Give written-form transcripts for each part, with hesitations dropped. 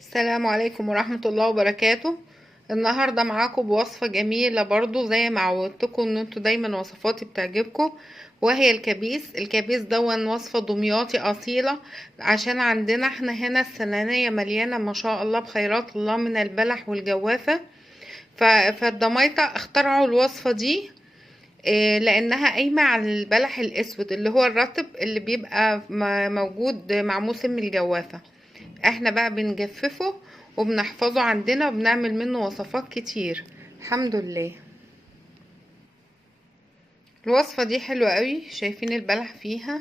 السلام عليكم ورحمة الله وبركاته. النهاردة معاكم بوصفة جميلة برضو زي ما عودتكم ان انتوا دايما وصفاتي بتعجبكم، وهي الكبيس دون وصفة دمياطي اصيلة. عشان عندنا احنا هنا السنانية مليانة ما شاء الله بخيرات الله من البلح والجوافة. فالضمايطة اخترعوا الوصفة دي، لانها قايمة على البلح الاسود اللي هو الرطب اللي بيبقى موجود مع موسم الجوافة. احنا بقى بنجففه وبنحفظه عندنا وبنعمل منه وصفات كتير الحمد لله. الوصفة دي حلوة قوي، شايفين البلح فيها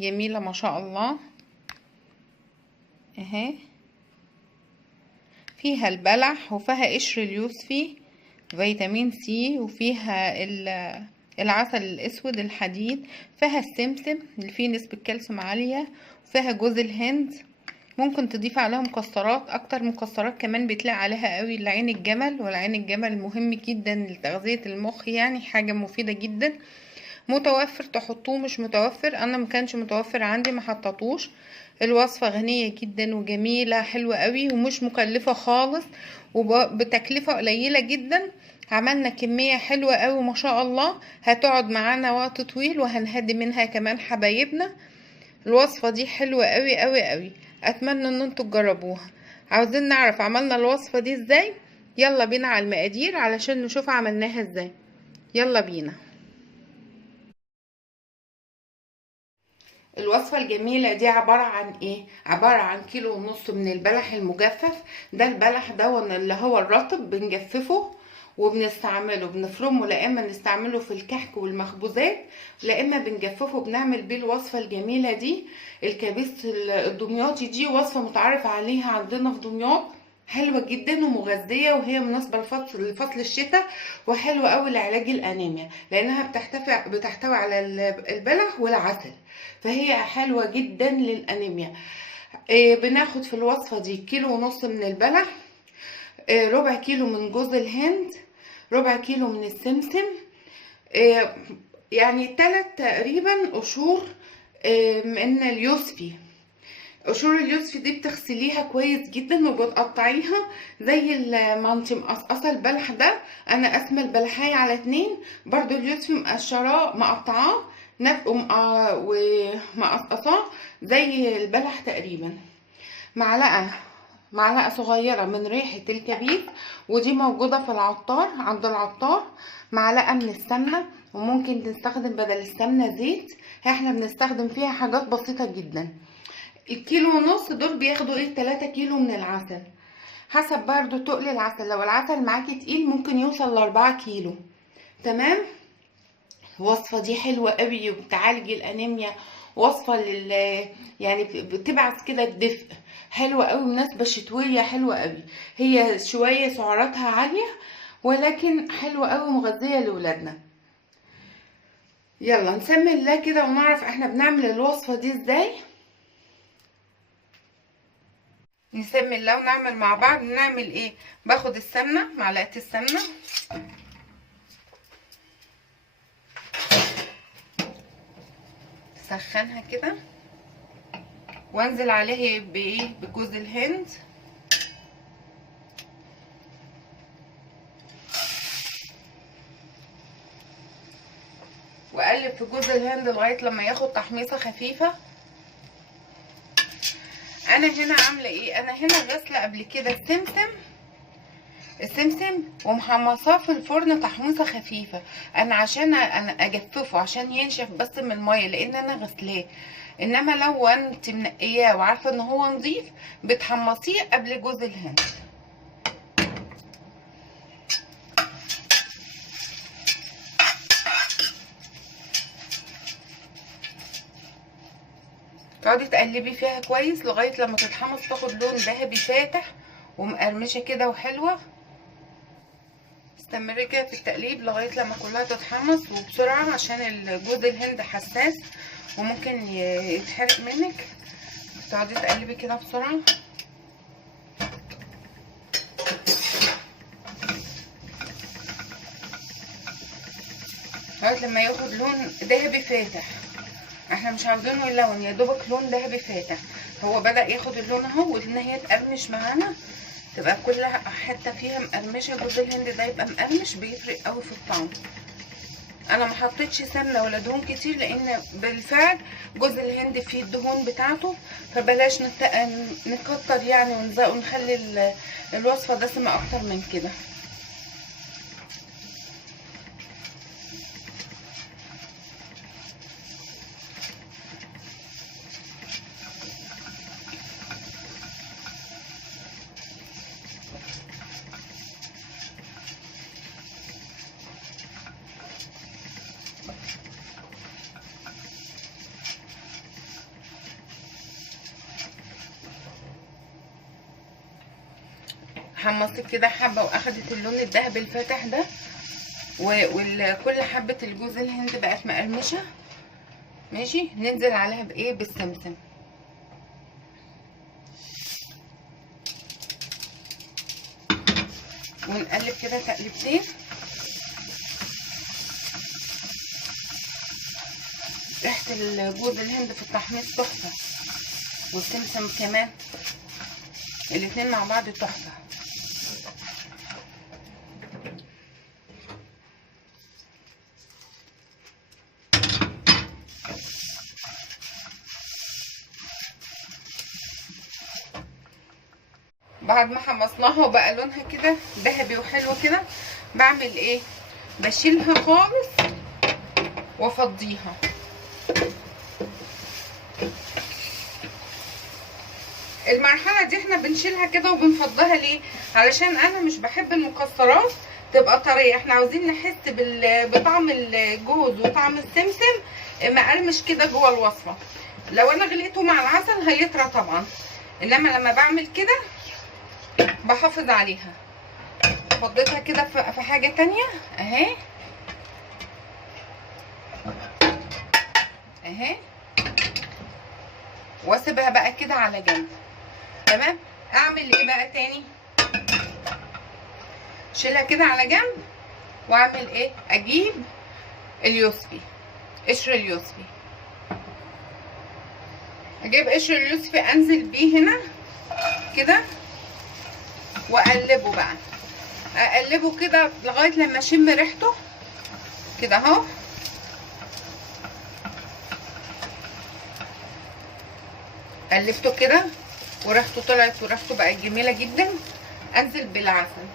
جميلة ما شاء الله اهي. فيها البلح وفيها قشر اليوسفي فيتامين سي، وفيها العسل الاسود الحديد، فيها السمسم اللي فيه نسبة كالسيوم عالية، وفيها جوز الهند. ممكن تضيف عليها مكسرات، اكتر مكسرات كمان بتلاقي عليها قوي العين الجمل، والعين الجمل مهم جدا لتغذية المخ، يعني حاجة مفيدة جدا. متوفر تحطوه، مش متوفر انا مكانش متوفر عندي ما حططوش. الوصفة غنية جدا وجميلة حلوة قوي ومش مكلفة خالص وبتكلفة قليلة جدا. عملنا كمية حلوة قوي ما شاء الله، هتقعد معانا وقت طويل وهنهدي منها كمان حبايبنا. الوصفة دي حلوة قوي قوي قوي، اتمنى ان انتوا تجربوها. عاوزين نعرف عملنا الوصفة دي ازاي؟ يلا بينا على المقادير علشان نشوف عملناها ازاي. يلا بينا. الوصفة الجميلة دي عبارة عن ايه؟ عبارة عن 1.5 كيلو من البلح المجفف. ده البلح ده اللي هو الرطب بنجففه وبنستعمله، بنفرمه، لا اما نستعمله في الكحك والمخبوزات، لا اما بنجففه بنعمل بيه الوصفة الجميلة دي. الكبيس الدمياطي دي وصفة متعارف عليها عندنا في دمياط، حلوة جدا ومغذية، وهي مناسبة لفصل الشتاء، وحلوة قوي لعلاج الانيميا لانها بتحتوي على البلح والعسل، فهي حلوة جدا للانيميا. بناخد في الوصفة دي 1.5 كيلو من البلح، ربع كيلو من جوز الهند، ربع كيلو من السمسم، يعني 3 تقريبا قشور من اليوسفي. قشور اليوسفي دي بتغسليها كويس جدا وبتقطعيها زي ما انت مقصقصه البلح ده. انا قاسمه البلحايه على 2، برضو اليوسفي مقشراه مقطعاه ومقصقصاه زي البلح تقريبا. معلقه صغيره من ريحه الكبير، ودي موجوده في العطار عند العطار. معلقه من السمنه، وممكن نستخدم بدل السمنه زيت، احنا بنستخدم فيها حاجات بسيطه جدا. 1.5 كيلو دول بياخدوا 3 كيلو من العسل، حسب برضو تقل العسل. لو العسل معاكي تقيل ممكن يوصل ل4 كيلو. تمام. الوصفة دي حلوة قوي وبتعالج الانيميا، وصفة يعني بتبعث كده الدفء، حلوة قوي، مناسبة شتوية، حلوة قوي. هي شوية سعراتها عالية ولكن حلوة قوي مغذية لولادنا. يلا نسمي الله كده ونعرف احنا بنعمل الوصفة دي ازاي. نسمي الله ونعمل مع بعض. نعمل ايه؟ باخد السمنه، معلقه السمنه، سخنها كده وانزل عليه بايه؟ بجوز الهند، واقلب في جوز الهند لغايه لما ياخد تحميصه خفيفه. انا هنا عامله ايه؟ انا هنا غاسله قبل كده السمسم ومحمصاه في الفرن تحميصه خفيفه، انا عشان انا اجففه عشان ينشف بس من الميه لان انا غسلاه. انما لو انت منقياه وعارفه ان هو نظيف بتحمصيه قبل جوز الهند. تقعدي تقلبي فيها كويس لغايه لما تتحمص، تاخد لون ذهبي فاتح ومقرمشه كده وحلوه. استمري كده في التقليب لغايه لما كلها تتحمص، وبسرعه عشان جوز الهند حساس وممكن يتحرق منك. تقعدي تقلبي كده بسرعه لغايه لما ياخد لون ذهبي فاتح. احنا مش عاوزينه يلون، يا دوبك لون ذهبي فاتح. هو بدأ ياخد اللون اهو، وان هي تقرمش معانا، تبقى كل حته فيها مقرمشه. جوز الهند ده يبقى مقرمش بيفرق قوي في الطعم. انا ما حطيتش سمنه ولا دهون كتير، لان بالفعل جوز الهند فيه الدهون بتاعته، فبلاش نكتر يعني ونخلي الوصفه دسمه اكتر من كده. حمصت كده حبه واخدت اللون الذهبي الفاتح ده، وكل حبه الجوز الهند بقت مقرمشه. ماشي، ننزل عليها بايه؟ بالسمسم. ونقلب كده تقليبتين. ريحه الجوز الهند في التحميص تحفه، والسمسم كمان، الاتنين مع بعض تحفه. بعد ما حمصناها وبقى لونها كده ذهبي وحلو كده، بعمل ايه؟ بشيلها خالص وافضيها. المرحله دي احنا بنشيلها كده وبنفضيها ليه؟ علشان انا مش بحب المكسرات تبقى طريه، احنا عاوزين نحس بطعم الجوز وطعم السمسم مقرمش كده جوه الوصفه. لو انا غليته مع العسل هيطرى طبعا، انما لما بعمل كده بحافظ عليها. فضيتها كده في حاجه تانية اهي اهي، واسيبها بقى كده على جنب. تمام. اعمل ايه بقى تاني؟ شيلها كده على جنب، واعمل ايه؟ اجيب اليوسفي، قشر اليوسفي. اجيب قشر اليوسفي انزل بيه هنا كده، واقلبه بقى، اقلبه كده لغايه لما اشم ريحته كده اهو. قلبته كده وريحته طلعت، وريحته بقت جميله جدا. انزل بالعسل.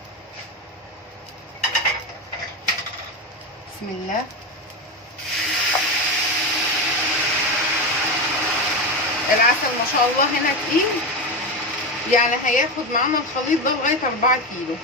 بسم الله. العسل ما شاء الله هنا تقيل، يعني هياخد معانا الخليط ده لغايه 4 كيلو.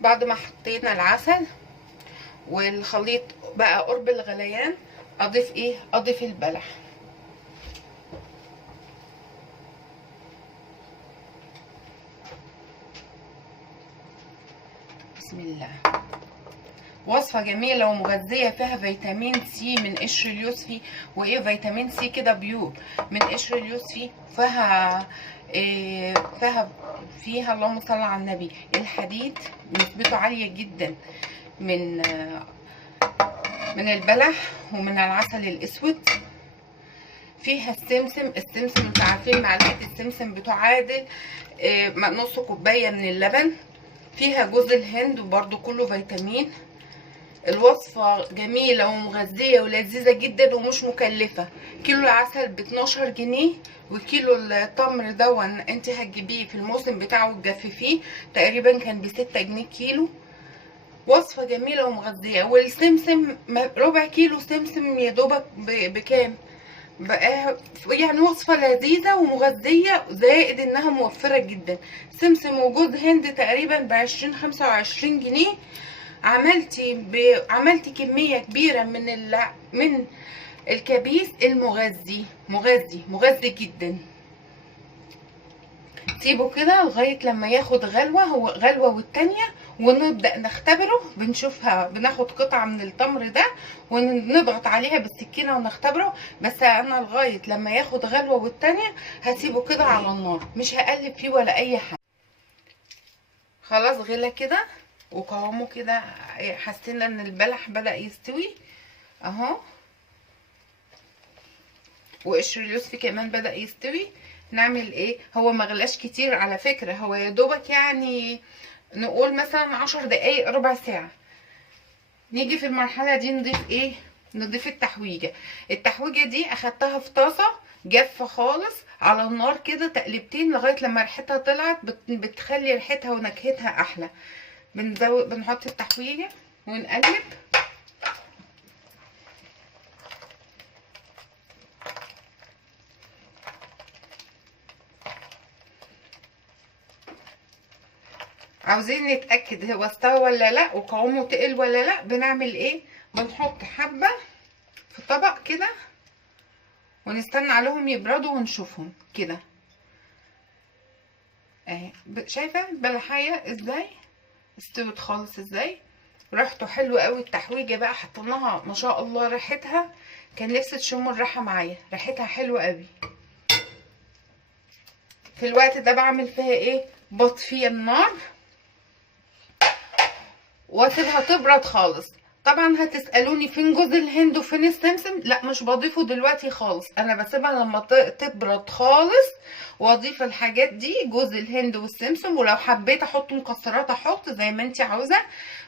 بعد ما حطينا العسل والخليط بقى قرب الغليان، اضيف ايه؟ اضيف البلح. بسم الله. وصفة جميلة ومغذية، فيها فيتامين سي من قشر اليوسفي، وايه فيتامين سي كده بيور من قشر اليوسفي. فيها اللهم صل على النبي الحديد، نسبته عالية جدا من البلح ومن العسل الاسود. فيها السمسم انتوا عارفين معلقة السمسم بتعادل نص كوباية من اللبن. فيها جوز الهند وبرده كله فيتامين. الوصفة جميلة ومغذية ولذيذة جدا ومش مكلفة. كيلو العسل ب12 جنيه، وكيلو التمر دون انت هتجيبيه في الموسم بتاعه وتجففيه تقريبا كان ب6 جنيه كيلو. وصفة جميلة ومغذية. والسمسم ربع كيلو سمسم يا دوبك بكام بقى؟ يعني وصفة لذيذة ومغذية، زائد انها موفرة جدا. سمسم وجوز هند تقريبا ب20-25 جنيه. عملتي كمية كبيرة من الكبيس المغذي، مغذي جدا. سيبه كده لغايه لما ياخد غلوه، هو غلوه والتانيه، ونبدا نختبره. بنشوفها، بناخد قطعه من التمر ده ونضغط عليها بالسكينه ونختبره. بس انا لغايه لما ياخد غلوه والتانيه هسيبه كده على النار، مش هقلب فيه ولا اي حاجه. خلاص غلى كده وقوامه كده، حسينا ان البلح بدأ يستوي اهو، وقشر اليوسفي كمان بدأ يستوي. نعمل ايه؟ هو ما غلاش كتير على فكرة، هو يا دوبك يعني نقول مثلا 10 دقايق ربع ساعة. نيجي في المرحلة دي نضيف ايه؟ نضيف التحويجة. التحويجة دي اخدتها في طاسة جافة خالص على النار كده تقلبتين لغاية لما ريحتها طلعت، بتخلي ريحتها ونكهتها احلى. بنحط التحويجة ونقلب. عاوزين نتأكد هو استوى ولا لا وقوامه تقل ولا لا، بنعمل ايه؟ بنحط حبة في طبق كده ونستنى عليهم يبردوا ونشوفهم كده اهي. شايفه البلحايه ازاي استوت خالص ازاي، ريحته حلوه قوي. التحويجه بقى حطيناها ما شاء الله، ريحتها كان نفسي تشموا الريحه معايا، ريحتها حلوه قوي. في الوقت ده بعمل فيها ايه؟ بطفي النار واسيبها تبرد خالص. طبعا هتسالوني فين جوز الهند وفين السمسم؟ لا مش بضيفه دلوقتي خالص، انا بسيبها لما تبرد خالص واضيف الحاجات دي، جوز الهند والسمسم. ولو حبيت احط مكسرات احط زي ما انت عاوزه،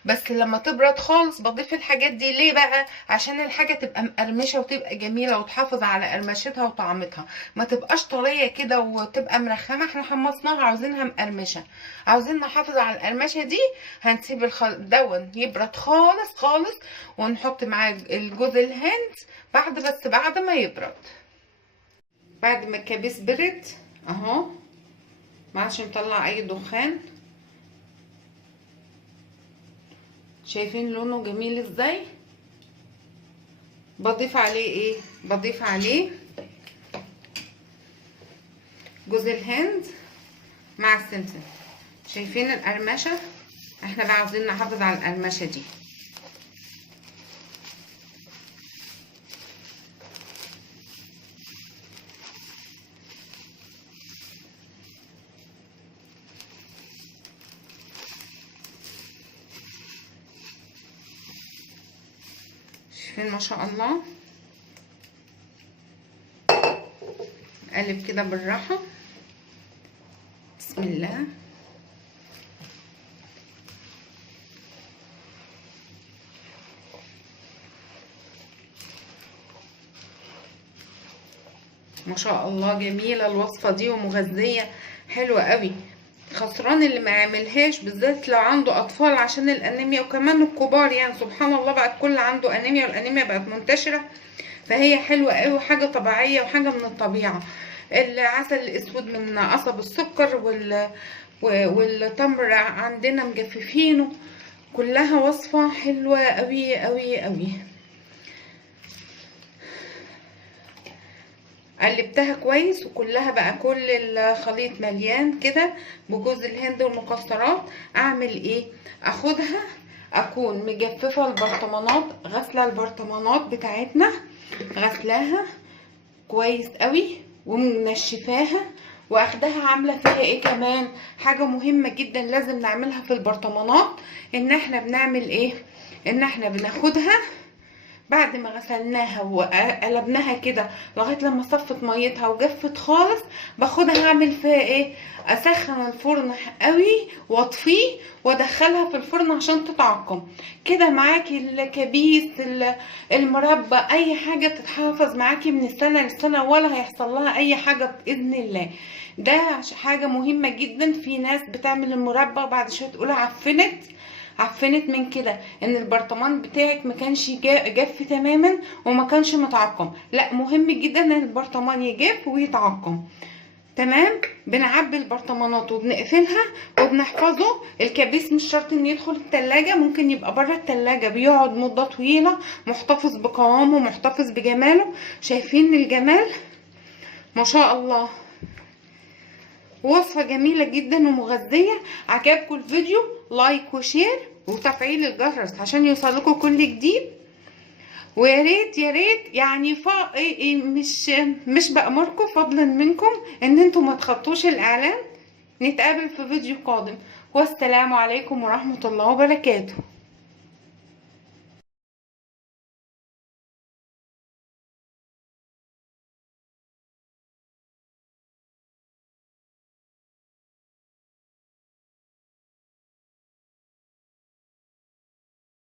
بس لما تبرد خالص بضيف الحاجات دي. ليه بقى؟ عشان الحاجه تبقى مقرمشه وتبقى جميله وتحافظ على قرمشتها وطعمتها، ما تبقاش طريه كده وتبقى مرخمه. احنا حمصناها عاوزينها مقرمشه، عاوزين نحافظ على القرمشه دي. هنسيب دون يبرد خالص خالص ونحط معاه الجوز الهند بعد ما يبرد. بعد ما الكبيس برد اهو، ما عادش مطلع اي دخان. شايفين لونه جميل ازاي؟ بضيف عليه ايه؟ بضيف عليه جوز الهند مع السمسم. شايفين القرمشه؟ احنا بقى عاوزين نحافظ على القرمشه دي. شايفين ما شاء الله؟ قلب كده بالراحه، بسم الله. ما شاء الله جميله الوصفه دي ومغذيه حلوه قوي. خسران اللي ما يعملهاش، بالذات لو عنده اطفال عشان الانيميا، وكمان الكبار. يعني سبحان الله بقى الكل عنده انيميا، والانيميا بقت منتشره، فهي حلوه قوي وحاجه طبيعيه وحاجه من الطبيعه. العسل الاسود من قصب السكر والتمر عندنا مجففينه، كلها وصفه حلوه قوي قوي قوي. قلبتها كويس وكلها بقى كل الخليط مليان كده بجوز الهند والمكسرات. اعمل ايه؟ اخدها، اكون مجففه البرطمانات، غسله البرطمانات بتاعتنا، غسلاها كويس قوي ومنشفاها، واخدها عامله فيها ايه كمان؟ حاجه مهمه جدا لازم نعملها في البرطمانات، ان احنا بنعمل ايه؟ ان احنا بناخدها بعد ما غسلناها وقلبناها كده لغايه لما صفت ميتها وجفت خالص، باخدها اعمل فيها ايه؟ اسخن الفرن قوي واطفيه وادخلها في الفرن عشان تتعقم كده معاكي. الكبيس، المربى، اي حاجه تتحافظ معاكي من السنه للسنه ولا هيحصل لها اي حاجه باذن الله. ده حاجه مهمه جدا. في ناس بتعمل المربى وبعد شويه تقول عفنت من كده، ان البرطمان بتاعك ما كانش جاف تماما وما كانش متعقم. لا، مهم جدا ان البرطمان يجف ويتعقم. تمام. بنعبي البرطمانات وبنقفلها وبنحفظه. الكبيس مش شرط ان يدخل التلاجة، ممكن يبقى بره التلاجة بيقعد مدة طويلة محتفظ بقوامه محتفظ بجماله. شايفين الجمال؟ ما شاء الله. ووصفة جميلة جدا ومغذية. عجبكم الفيديو لايك وشير وتفعيل الجرس عشان يوصلكم كل جديد. ويا ريت يا ريت يعني مش بأمركم فضلا منكم ان انتم ما تخطوش الاعلان. نتقابل في فيديو قادم، والسلام عليكم ورحمة الله وبركاته.